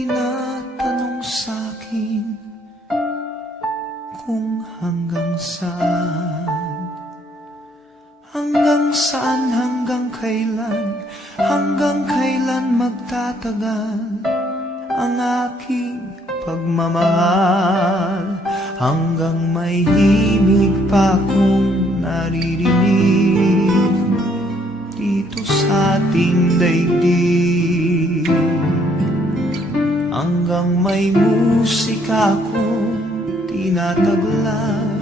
tinatanong sa'kin kung hanggang saan, hanggang kailan magtatagal ang aking pagmamahal, hanggang may himig pa akong naririnig dito sa ating daigdig, hanggang may musika akong tinataglay,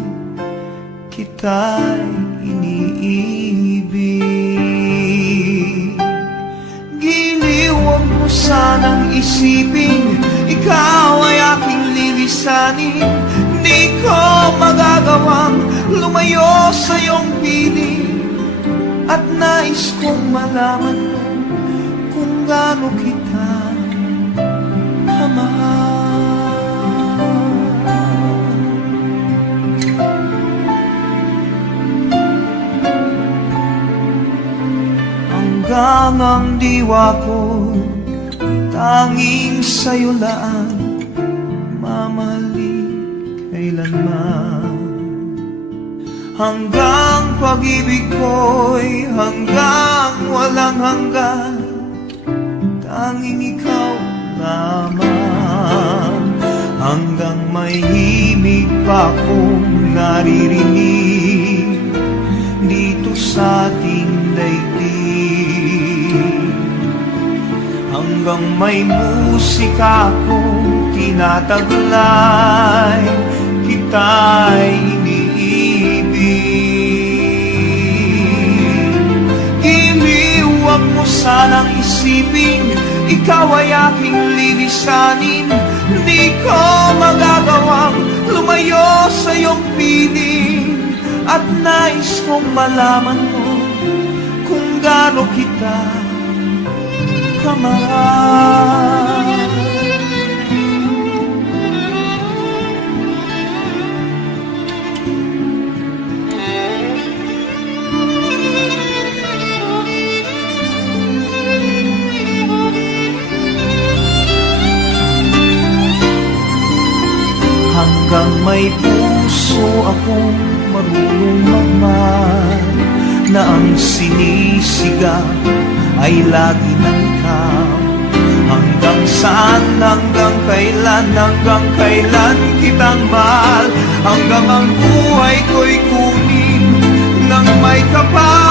kita'y iniibig. Giliw, huwag mo sanang isipin ikaw ay aking lilisanin. Di ko magagawang lumayo sa iyong piling, at nais kong malaman mo kung gaano kita kamahal. Hanggang ang diwa ko tanging sa'yo lang mamahalin kailanman, hanggang pag-ibig ko'y hanggang walang hanggan, tanging ikaw lamang, hanggang may himig pa akong naririnig dito sa ating daigdig, hanggang may musika akong tinataglay, kita'y iniibig. Giliw, huwag mo sanang isipin ikaw ay aking lilisanin. Di ko magagawang lumayo sa iyong piling, at nais kong malaman mo kung gaano kita kamahal. Hanggang may puso akong marunong magmahal, na ang sinisigaw ay lagi ng ikaw. Hanggang saan, hanggang kailan kitang mahal, hanggang ang buhay ko'y kunin ng may kapal.